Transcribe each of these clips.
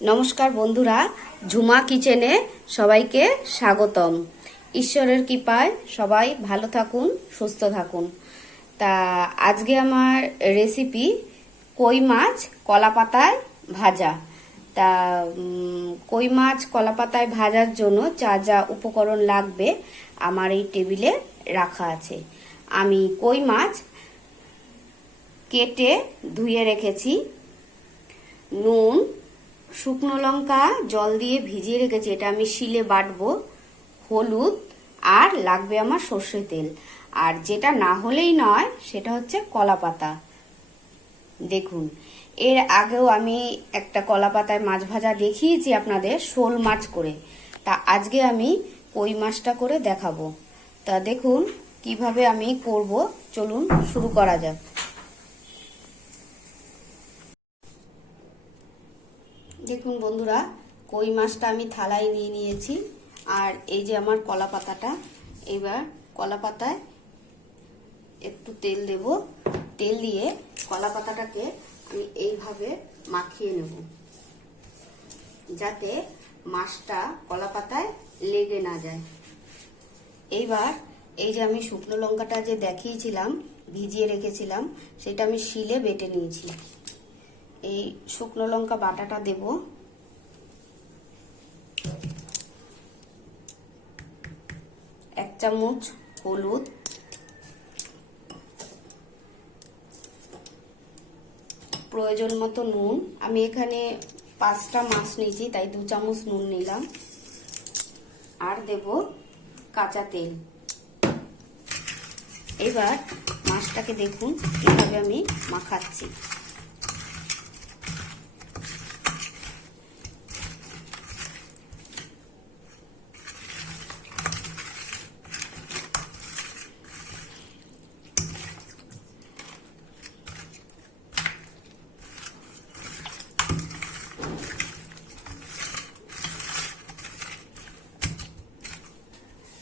নমস্কার বন্ধুরা, ঝুমা কিচেনে সবাইকে স্বাগতম। ঈশ্বরের কৃপায় সবাই ভালো থাকুন, সুস্থ থাকুন। তা আজকে আমার রেসিপি কই মাছ কলা পাতায় ভাজা। তা কই মাছ কলা পাতায় ভাজার জন্য যা যা উপকরণ লাগবে আমার এই টেবিলে রাখা আছে। আমি কই মাছ কেটে ধুয়ে রেখেছি, নুন, শুকনো লঙ্কা জল দিয়ে ভিজিয়ে রেখেছি, এটা আমি শিলে বাটবো, হলুদ, আর লাগবে আমার সর্ষের তেল। আর যেটা না হলেই নয় সেটা হচ্ছে কলা পাতা। দেখুন, এর আগেও আমি একটা কলা পাতায় মাছ ভাজা দেখিয়েছি আপনাদের, শোল মাছ করে। তা আজকে আমি কই মাছটা করে দেখাবো। তা দেখুন কিভাবে আমি করব, চলুন শুরু করা যাক। দেখুন বন্ধুরা, কই মাছটা আমি থালায় নিয়ে নিয়েছি, আর এই যে আমার কলা পাতাটা। এবার কলা পাতায় একটু তেল দেব, তেল দিয়ে কলা পাতাটাকে আমি এইভাবে মাখিয়ে নেব, যাতে মাছটা কলা পাতায় লেগে না যায়। এইবার এই যে আমি শুকনো লঙ্কাটা যে দেখিয়েছিলাম ভিজিয়ে রেখেছিলাম, সেটা আমি শিলে বেটে নিয়েছি। এই শুকনো লঙ্কা বাটাটা দেব, এক চামচ হলুদ, প্রয়োজন মতো নুন। আমি এখানে 5টা মাছ নিয়েছি, তাই 2 চামচ নুন নিলাম। আর দেব কাঁচা তেল। এবার মাছটাকে দেখুন কিভাবে আমি মাখাচ্ছি।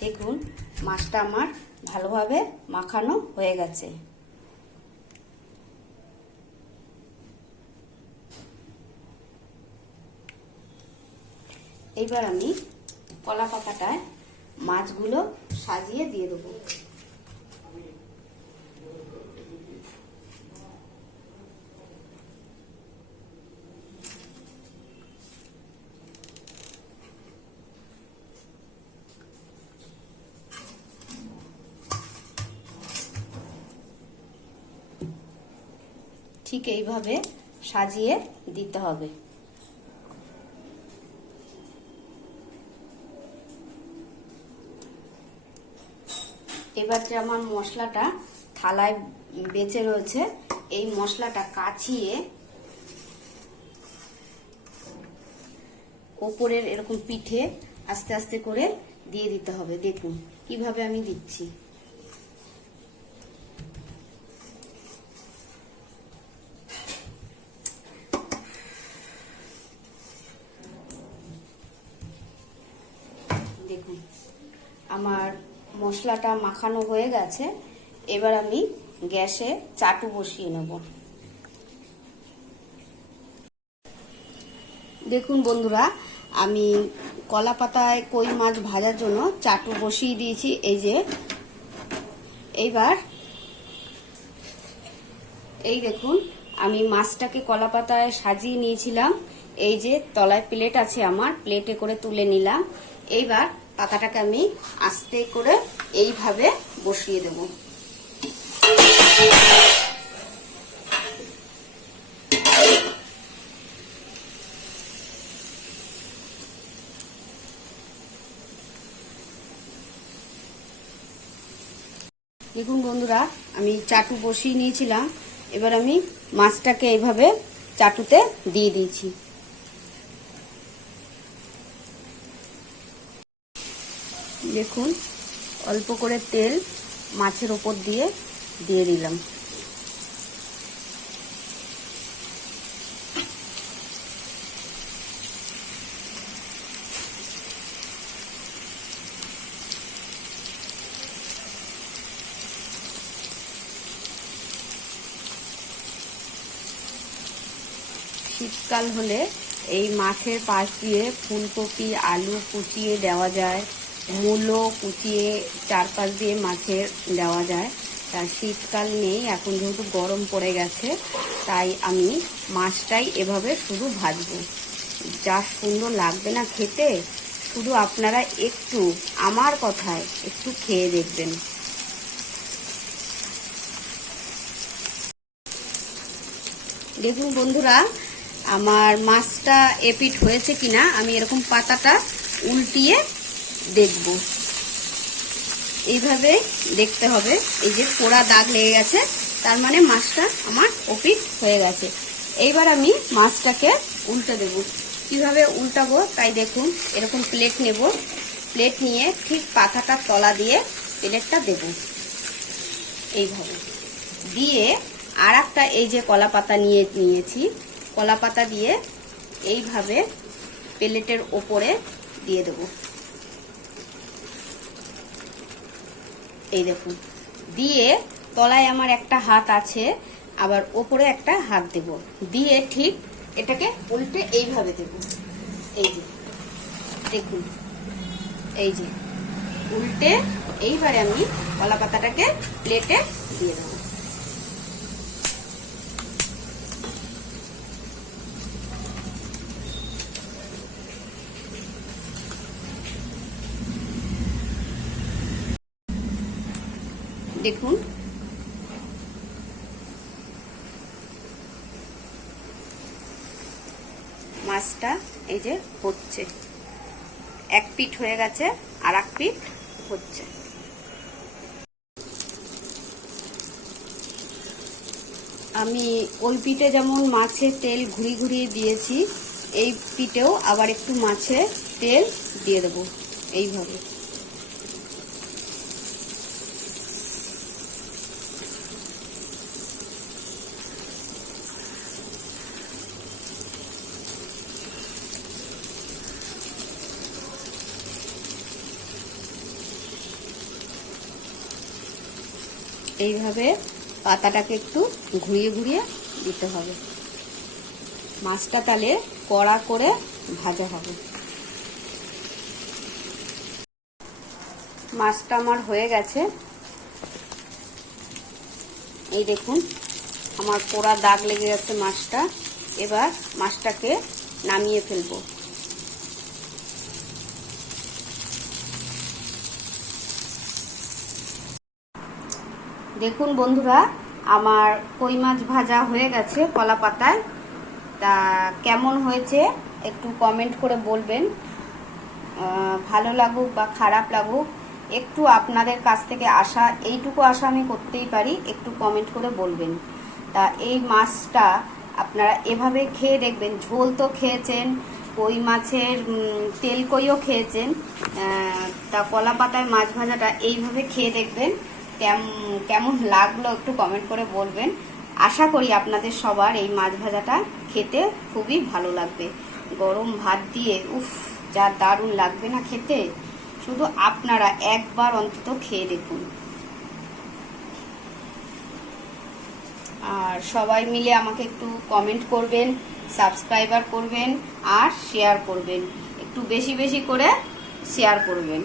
দেখুন মাছটা আমার ভালোভাবে মাখানো হয়ে গেছে। এবার আমি কলা পাতাটায় মাছগুলো সাজিয়ে দিয়ে দেবো। ঠিক এইভাবে সাজিয়ে দিতে হবে। এবার যে আমার মশলাটা থালায় বেঁচে রয়েছে, এই মশলাটা কাচিয়ে ওপরের এরকম পিঠে আস্তে আস্তে করে দিয়ে দিতে হবে। দেখুন কিভাবে আমি দিচ্ছি। দেখুন আমার মশলাটা মাখানো হয়ে গেছে। এবার আমি গ্যাসে চাটু বসিয়ে নেব। দেখুন বন্ধুরা, আমি কলা পাতায় কই মাছ ভাজার জন্য চাটু বসিয়ে দিয়েছি। এই যে এইবার এই দেখুন, আমি মাছটাকে কলা পাতায় সাজিয়ে নিয়েছিলাম। এই যে তলায় প্লেট আছে আমার, প্লেটে করে তুলে নিলাম। এইবার পাতাটাকে আমি আস্তে করে এইভাবে বসিয়ে দেব। দেখুন বন্ধুরা, আমি চাটু বসিয়ে নিয়েছিলাম। এবার আমি মাছটাকে এইভাবে চাটুতে দিয়ে দিয়েছি। দেখুন অল্প করে তেল মাছের ওপর দিয়ে দিলাম। শীতকাল হলে এই মাছের পাশ দিয়ে ফুলকপি আলু কুচিয়ে দেওয়া যায়, মূলো কুচিয়ে চারপাশ দিয়ে মাছের দেওয়া যায়। তা শীতকাল নেই, এখন যেহেতু গরম পড়ে গেছে, তাই আমি মাছটাই এভাবে শুধু ভাজবো। যা সুন্দর লাগবে না খেতে, শুধু আপনারা একটু আমার কথায় একটু খেয়ে দেখবেন। দেখুন বন্ধুরা, আমার মাছটা এপিট হয়েছে কিনা আমি এরকম পাতাটা উল্টিয়ে দেখব। এইভাবে দেখতে হবে। এই যে পোড়া দাগ লেগে গেছে, তার মানে মাছটা আমার ওপিট হয়ে গেছে। এইবার আমি মাছটাকে উল্টে দেব। কিভাবে উল্টাবো তাই দেখুন। এরকম প্লেট নেব, প্লেট নিয়ে ঠিক পাতাটার তলা দিয়ে প্লেটটা দেব। এইভাবে দিয়ে আর একটা এই যে কলা পাতা নিয়েছি, কলা পাতা দিয়ে এইভাবে প্লেটের ওপরে দিয়ে দেব। এই দেখুন, দিয়ে তলায় আমার একটা হাত আছে, আবার ওপরে একটা হাত দেব, দিয়ে ঠিক এটাকে উল্টে এইভাবে দেব। এই যে দেখুন, এই যে উল্টে এইবারে আমি কলা পাতাটাকে প্লেটে দিয়ে দেব। দেখুন মাছটা এই যে হচ্ছে, এক পিঠ হয়ে গেছে, আর এক পিঠ হচ্ছে। আমি ওই পিঠে যেমন মাছের তেল ঘুরিয়ে ঘুরিয়ে দিয়েছি, এই পিঠেও আবার একটু মাছের তেল দিয়ে দেবো এইভাবে। এইভাবে পাতাটাকে একটু ঘুরিয়ে ঘুরিয়ে দিতে হবে। মাছটা তাহলে কড়া করে ভাজা হবে। মাছটা আমার হয়ে গেছে। এই দেখুন আমার পোড়া দাগ লেগে গেছে মাছটা। এবার মাছটাকে নামিয়ে ফেলবো। দেখুন বন্ধুরা, আমার কই মাছ ভাজা হয়ে গেছে কলা পাতায়। তা কেমন হয়েছে একটু কমেন্ট করে বলবেন। ভালো লাগুক বা খারাপ লাগুক, একটু আপনাদের কাছ থেকে আশা, এইটুকু আশা আমি করতেই পারি, একটু কমেন্ট করে বলবেন। তা এই মাছটা আপনারা এভাবে খেয়ে দেখবেন। ঝোল তো খেয়েছেন, কই মাছের তেল কইও খেয়েছেন, তা কলা পাতায় মাছ ভাজাটা এইভাবে খেয়ে দেখবেন। কেমন লাগলো একটু কমেন্ট করে বলবেন। আশা করি আপনাদের সবার এই মাছ ভাজাটা খেতে খুবই ভালো লাগবে। গরম ভাত দিয়ে উফ, যা দারুণ লাগবে না খেতে, শুধু আপনারা একবার অন্তত খেয়ে দেখুন। আর সবাই মিলে আমাকে একটু কমেন্ট করবেন, সাবস্ক্রাইবার করবেন আর শেয়ার করবেন। একটু বেশি বেশি করে শেয়ার করবেন।